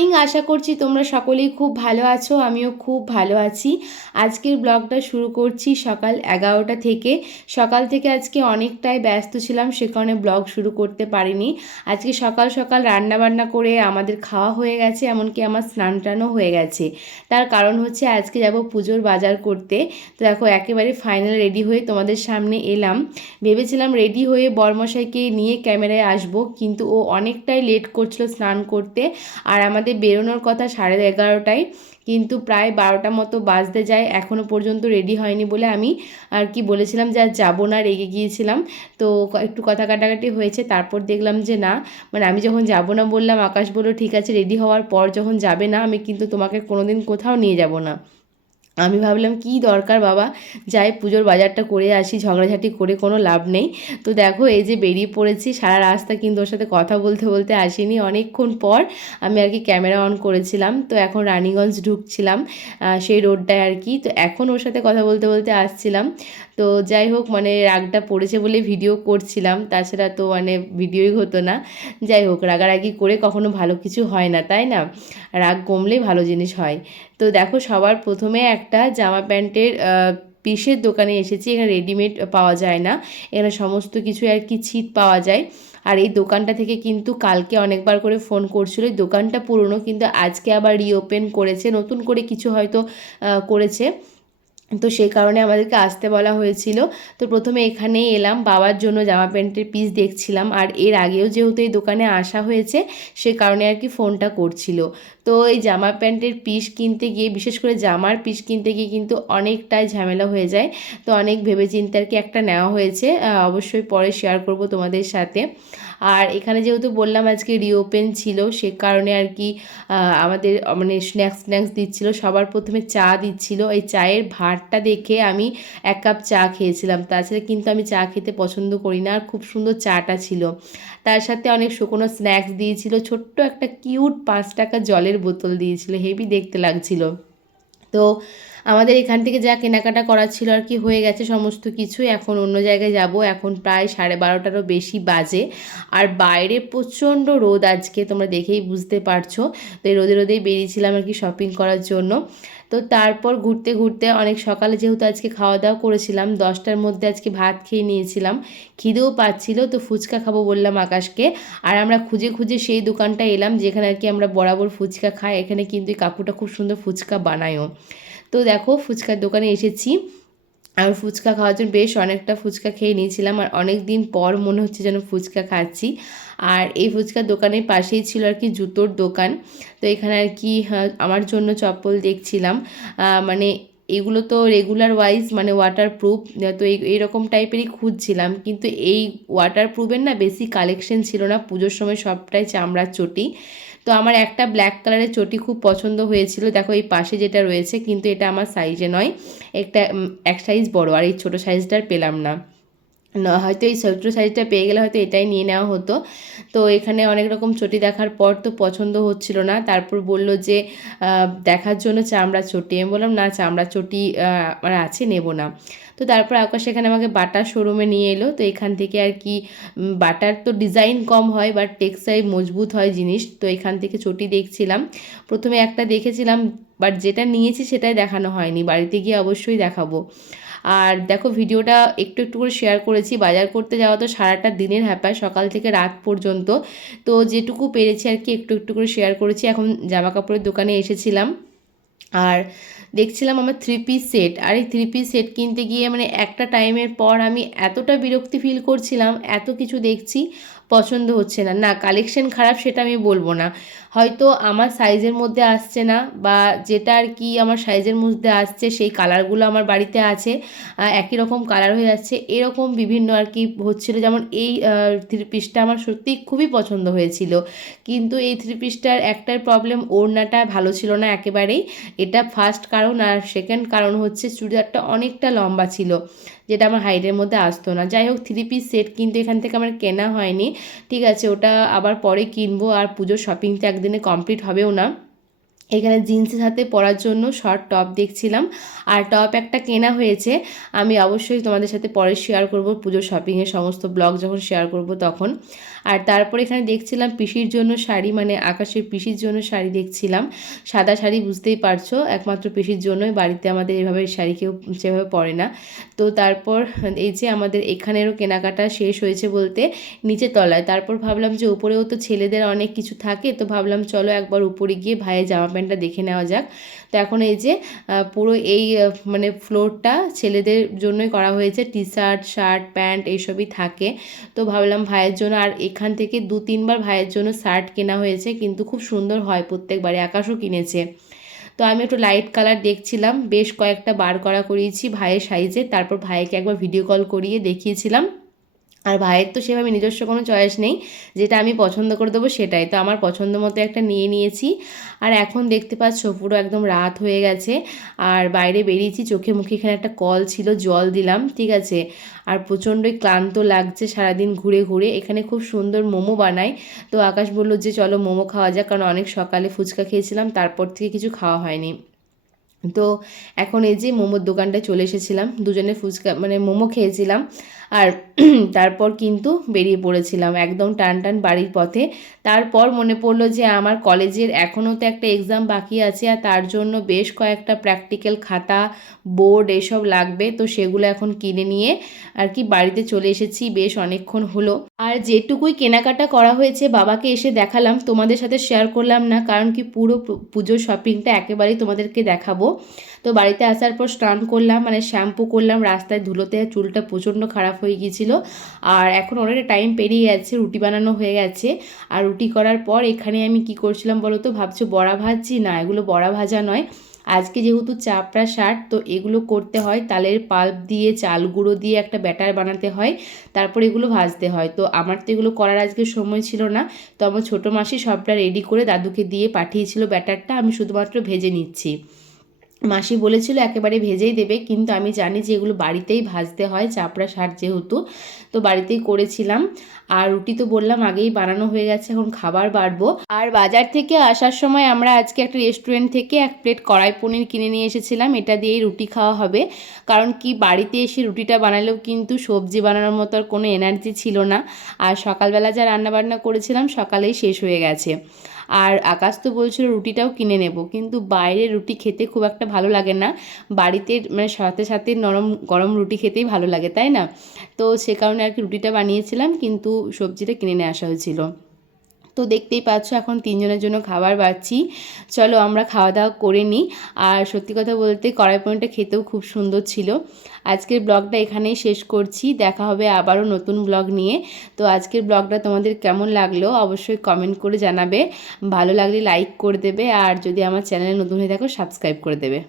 Morning আশা করছি তোমরা সকলেই খুব ভালো আছো, আমিও খুব ভালো আছি। আজকের ব্লগটা শুরু করছি সকাল এগারোটা থেকে। সকাল থেকে আজকে অনেকটাই ব্যস্ত ছিলাম, সে কারণে ব্লগ শুরু করতে পারিনি। আজকে সকাল সকাল রান্না বান্না করে আমাদের খাওয়া হয়ে গেছে, এমনকি আমার স্নান টানও হয়ে গেছে। তার কারণ হচ্ছে আজকে যাব পুজোর বাজার করতে। তো দেখো, একেবারে ফাইনাল রেডি হয়ে তোমাদের সামনে এলাম। ভেবেছিলাম রেডি হয়ে বরমশাইকে নিয়ে ক্যামেরায় আসব, কিন্তু ও অনেকটাই লেট করছিল স্নান করতে। আর আমাদের বেরোনোর কথা সাড়ে এগারোটায়, কিন্তু প্রায় বারোটা মতো বাজতে যায়। এখনও পর্যন্ত রেডি হয়নি বলে আমি আর কি বলেছিলাম যে আর যাব না, রেগে গিয়েছিলাম। তো একটু কথা কাটাকাটি হয়েছে, তারপর দেখলাম যে না মানে আমি যখন যাব না বললাম, আকাশ বলল, ঠিক আছে রেডি হওয়ার পর যখন যাবে না, আমি কিন্তু তোমাকে কোনোদিন কোথাও নিয়ে যাব না। আমি ভাবলাম, কি দরকার বাবা? যাই, পুজোর বাজারটা করে আসি, ঝগড়াঝাটি করে কোনো লাভ নেই। তো দেখো, এই যে বেরিয়ে পড়েছি, সারা রাস্তা কিন্তু ওর সাথে কথা বলতে বলতে আসিনি। অনেকক্ষণ পর আমি আর কি ক্যামেরা অন করেছিলাম। তো এখন রানীগঞ্জ ঢুকছিলাম সেই রোডটায় আর কি। তো এখন ওর সাথে কথা বলতে বলতে আসছিলাম। তো যাই হোক মানে রাগটা পড়েছে বলে ভিডিও করছিলাম। তাছাড়া তো মানে ভিডিওই হতো না। যাই হোক, রাগারাগি করে কখনো ভালো কিছু হয় না, তাই না? রাগ কমলেই ভালো জিনিস হয়। তো দেখো, সবার প্রথমে একটা জামা প্যান্টের পিসের দোকানে এসেছি। এখানে রেডিমেড পাওয়া যায় না। এখানে সমস্ত কিছু আর কি ছিট পাওয়া যায়। আর এই দোকানটা থেকে কিন্তু কালকে অনেকবার করে ফোন করছিল। এই দোকানটা পুরনো, কিন্তু আজকে আবার রিওপেন করেছে। নতুন করে কিছু হয়তো করেছে। তো সেই কারণে আমাদেরকে আসতে বলা হয়েছিল। তো প্রথমে এখানেই এলাম, বাবার জন্য জামা প্যান্টের পিস দেখছিলাম। আর এর আগেও যেহেতু এই দোকানে আসা হয়েছে, সে কারণে আর কি ফোনটা করছিল। তো এই জামা প্যান্টের পিস কিনতে গিয়ে, বিশেষ করে জামার পিস কিনতে গিয়ে কিন্তু অনেকটাই ঝামেলা হয়ে যায়। তো অনেক ভেবেচিন্তে আর কি একটা নেওয়া হয়েছে। অবশ্যই পরে শেয়ার করব তোমাদের সাথে। আর এখানে যেহেতু বললাম আজকে রিওপেন ছিল, সে কারণে আর কি আমাদের মানে স্ন্যাক্স স্ন্যাক্স দিচ্ছিল। সবার প্রথমে চা দিচ্ছিল। এই চায়ের ভাতটা দেখে আমি এক কাপ চা খেয়েছিলাম। তাছাড়া কিন্তু আমি চা খেতে পছন্দ করি না, আর খুব সুন্দর চাটা ছিল। তার সাথে অনেক শুকনো স্ন্যাক্স দিয়েছিল, ছোট্ট একটা কিউট পাঁচ টাকা জলের বোতল দিয়েছিল হেভি দেখতে লাগছিল। তো আমাদের এখান থেকে যা কেনাকাটা করার ছিল আর কি হয়ে গেছে সমস্ত কিছু এখন অন্য জায়গায় যাব। এখন প্রায় সাড়ে বারোটারও বেশি বাজে। আর বাইরে প্রচণ্ড রোদ আজকে, তোমরা দেখেই বুঝতে পারছ। তো এই রোদে রোদেই বেরিয়েছিলাম আর কি শপিং করার জন্য। তো তারপর ঘুরতে ঘুরতে অনেক সকালে যেহেতু আজকে খাওয়া দাওয়া করেছিলাম, দশটার মধ্যে আজকে ভাত খেয়ে নিয়েছিলাম। খিদেও পাচ্ছিল, তো ফুচকা খাব বললাম আকাশকে। আর আমরা খুঁজে খুঁজে সেই দোকানটা এলাম, যেখানে আর কি আমরা বরাবর ফুচকা খাই। এখানে কিন্তু এই কাকুটা খুব সুন্দর ফুচকা বানায়ও। তো দেখো ফুচকার দোকানে এসেছি। আর ফুচকা খাওয়ার জন্য বেশ অনেকটা ফুচকা খেয়ে নিয়েছিলাম আর অনেক দিন পর মনে হচ্ছে যেন ফুচকা খাচ্ছি। আর এই ফুচকার দোকানের পাশেই ছিল আর কি জুতোর দোকান। তো এখানে আর কি আমার জন্য চপ্পল দেখছিলাম। মানে এগুলো তো রেগুলার ওয়াইজ মানে ওয়াটার প্রুফ তো এই, এইরকম টাইপেরই খুঁজছিলাম। কিন্তু এই ওয়াটার প্রুফের না বেশি কালেকশন ছিল না। পুজোর সময় সবটাই চামড়ার চটি। তো আমার একটা ব্ল্যাক কালারের চটি খুব পছন্দ হয়েছিল। দেখো এই পাশে যেটা রয়েছে, কিন্তু এটা আমার সাইজে নয়। একটা এক সাইজ বড়, আর এই ছোটো সাইজটার পেলাম না। না, হয়তো এই ছোটো সাইজটা পেয়ে গেলে হয়তো এটাই নিয়ে নেওয়া হতো। তো এখানে অনেক রকম চটি দেখার পর তো পছন্দ হচ্ছিল না। তারপর বলল যে দেখার জন্য চামড়া চটি। আমি বললাম, না, চামড়া চটি আমার আছে, নেব না। তো তারপর আকাশ এখানে আমাকে বাটার শোরুমে নিয়ে এলো। তো এখান থেকে আর কি বাটার তো ডিজাইন কম হয়, বাট টেক্সটাইল মজবুত হয় জিনিস। তো এখান থেকে চটি দেখছিলাম। প্রথমে একটা দেখেছিলাম, বাট যেটা নিয়েছি সেটাই দেখানো হয়নি। বাড়িতে গিয়ে অবশ্যই দেখাবো। আর দেখো ভিডিওটা একটু একটু করে শেয়ার করেছি। বাজার করতে যাওয়া তো সারাটা দিনের হ্যাপায় সকাল থেকে রাত পর্যন্ত। তো যেটুকু পেরেছি আর কি, একটু একটু করে শেয়ার করেছি। এখন জামা কাপড়ের দোকানে এসেছিলাম। আর দেখছিলাম আমার থ্রি পিস সেট আর এই থ্রি পিস সেট কিনতে গিয়ে মানে একটা টাইমের পর আমি এতটা বিরক্তি ফিল করছিলাম, এত কিছু দেখছি, পছন্দ হচ্ছে না। না কালেকশন খারাপ সেটা আমি বলব না। হয়তো আমার সাইজের মধ্যে আসছে না, বা যেটা আর কি আমার সাইজের মধ্যে আসছে, সেই কালারগুলো আমার বাড়িতে আছে একই রকম কালার হয়ে যাচ্ছে এরকম বিভিন্ন আর কি হচ্ছিল। যেমন এই থ্রি পিসটা আমার সত্যিই খুবই পছন্দ হয়েছিল। কিন্তু এই থ্রি পিসটার একটাই প্রবলেম ওড়নাটা ভালো ছিল না একেবারেই। এটা ফার্স্ট কারণ আর সেকেন্ড কারণ হচ্ছে চুড়িদারটা অনেকটা লম্বা ছিল, যেটা আমার হাইটের মধ্যে আসতো না। যাই হোক থ্রি পিস সেট কিন্তু এখান থেকে আমার কেনা হয়নি। ঠিক আছে, ওটা আবার পরে কিনবো আর পুজোর শপিং তো একদিনে কমপ্লিট হবেও না। এখানে জিন্সের সাথে পরার জন্য শর্ট টপ দেখছিলাম। আর টপ একটা কেনা হয়েছে, আমি অবশ্যই তোমাদের সাথে পরে শেয়ার করব পুজোর শপিংয়ের সমস্ত ব্লগ যখন শেয়ার করব তখন। আর তারপর এখানে দেখছিলাম পিসির জন্য শাড়ি মানে আকাশের পিসির জন্য শাড়ি দেখছিলাম। সাদা শাড়ি বুঝতেই পারছ, একমাত্র পিসির জন্যই বাড়িতে আমাদের এভাবে শাড়ি কেউ সেভাবে পরে না। তো তারপর এই যে আমাদের এখানেরও কেনাকাটা শেষ হয়েছে বলতে নিচে তলায়। তারপর ভাবলাম যে উপরেও তো ছেলেদের অনেক কিছু থাকে, তো ভাবলাম চলো একবার উপরে গিয়ে ভাইয়ের জামা প্যান্টটা দেখে নেওয়া যাক। তো এখন এই যে পুরো এই মানে ফ্লোরটা ছেলেদের জন্যই করা হয়েছে টি শার্ট শার্ট, প্যান্ট এইসবই থাকে। তো ভাবলাম ভাইয়ের জন্য আর এখান থেকে দু তিনবার ভাইয়ের জন্য শার্ট কেনা হয়েছে, কিন্তু খুব সুন্দর হয় প্রত্যেকবারে, আকাশও কিনেছে। তো আমি একটু লাইট কালার দেখছিলাম, বেশ কয়েকটা বার করা করিয়েছি ভাইয়ের সাইজে তারপর ভাইকে একবার ভিডিও কল করিয়ে দেখিয়েছিলাম। আর ভাইয়ের তো সেভাবে নিজস্ব কোনো চয়েস নেই, যেটা আমি পছন্দ করে দেবো সেটাই। তো আমার পছন্দ মতো একটা নিয়ে নিয়েছি। আর এখন দেখতে পাচ্ছ পুরো একদম রাত হয়ে গেছে। আর বাইরে বেরিয়েছি, চোখে মুখে এখানে একটা কল ছিল, জল দিলাম, ঠিক আছে? আর প্রচণ্ডই ক্লান্ত লাগছে সারাদিন ঘুরে ঘুরে। এখানে খুব সুন্দর মোমো বানায় তো আকাশ বলল যে চলো মোমো খাওয়া যাক, কারণ অনেক সকালে ফুচকা খেয়েছিলাম, তারপর থেকে কিছু খাওয়া হয়নি। তো এখন এই যে মোমোর দোকানটায় চলে এসেছিলাম, দুজনে ফুচকা মানে মোমো খেয়েছিলাম আর তারপর কিন্তু বেরিয়ে পড়েছিলাম একদম টান টান বাড়ির পথে। তারপর মনে পড়ল যে আমার কলেজের এখনও তো একটা এক্সাম বাকি আছে আর তার জন্য বেশ কয়েকটা প্র্যাকটিক্যাল খাতা বোর্ড এসব লাগবে, তো সেগুলো এখন কিনে নিয়ে আর কি বাড়িতে চলে এসেছি, বেশ অনেকক্ষণ হলো। আর যেটুকুই কেনাকাটা করা হয়েছে, বাবাকে এসে দেখালাম। তোমাদের সাথে শেয়ার করলাম না, কারণ কি পুরো পুজোর শপিংটা একেবারেই তোমাদেরকে দেখাবো। তো বাড়িতে আসার পর স্নান করলাম মানে শ্যাম্পু করলাম, রাস্তায় ধুলোতে চুলটা প্রচণ্ড খারাপ হয়ে গিয়েছিল। আর এখন অনেকটা টাইম পেরিয়ে গেছে রুটি বানানো হয়ে গেছে। আর রুটি করার পর এখানে আমি কি করছিলাম বলো তো, ভাবছ বড়া ভাজছি? না, এগুলো বড়া ভাজা নয়। আজকে যেহেতু চাপড়া শার্ট, তো এগুলো করতে হয় তালের পাল্প দিয়ে, চাল গুঁড়ো দিয়ে একটা ব্যাটার বানাতে হয়, তারপর এগুলো ভাজতে হয়। তো আমার তো এগুলো করার আজকে সময় ছিল না, তো আমার ছোটো মাসি সবটা রেডি করে দাদুকে দিয়ে পাঠিয়েছিল ব্যাটারটা, আমি শুধুমাত্র ভেজে নিচ্ছি। মাসি বলেছিল একেবারে ভেজেই দেবে, কিন্তু আমি জানি যে এগুলো বাড়িতেই ভাজতে হয়, চাপড়া শাক যেহেতু, তো বাড়িতেই করেছিলাম। আর রুটি তো বললাম আগেই বানানো হয়ে গেছে, এখন খাবার বাড়বো। আর বাজার থেকে আসার সময় আমরা আজকে একটা রেস্টুরেন্ট থেকে এক প্লেট কড়াই পনির কিনে নিয়ে এসেছিলাম, এটা দিয়েই রুটি খাওয়া হবে। কারণ কি বাড়িতে এসে রুটিটা বানালেও কিন্তু সবজি বানানোর মতো আর কোনো এনার্জি ছিল না। আর সকালবেলা যা রান্নাবান্না করেছিলাম, সকালেই শেষ হয়ে গেছে। আর আকাশ তো বলছিল রুটিটাও কিনে নেব, কিন্তু বাইরে রুটি খেতে খুব একটা ভালো লাগে না। বাড়িতে মানে সাথে সাথে নরম গরম রুটি খেতেই ভালো লাগে, তাই না? তো সে কারণে আর কি রুটিটা বানিয়েছিলাম, কিন্তু সবজিটা কিনে নিয়ে আসা হয়েছিল। তো দেখতেই পাচ্ছ এখন তিনজনের জন্য খাবার বাড়ছি চলো আমরা খাওয়া দাওয়া করে নিই। আর সত্যি কথা বলতে কড়াই পনিরটা খেতেও খুব সুন্দর ছিল। আজকের ব্লগটা এখানেই শেষ করছি। দেখা হবে আবারও নতুন ব্লগ নিয়ে। তো আজকের ব্লগটা তোমাদের কেমন লাগল অবশ্যই কমেন্ট করে জানাবে। ভালো লাগলে লাইক করে দেবে। আর যদি আমার চ্যানেলে নতুন হয়ে থাকো সাবস্ক্রাইব করে দেবে।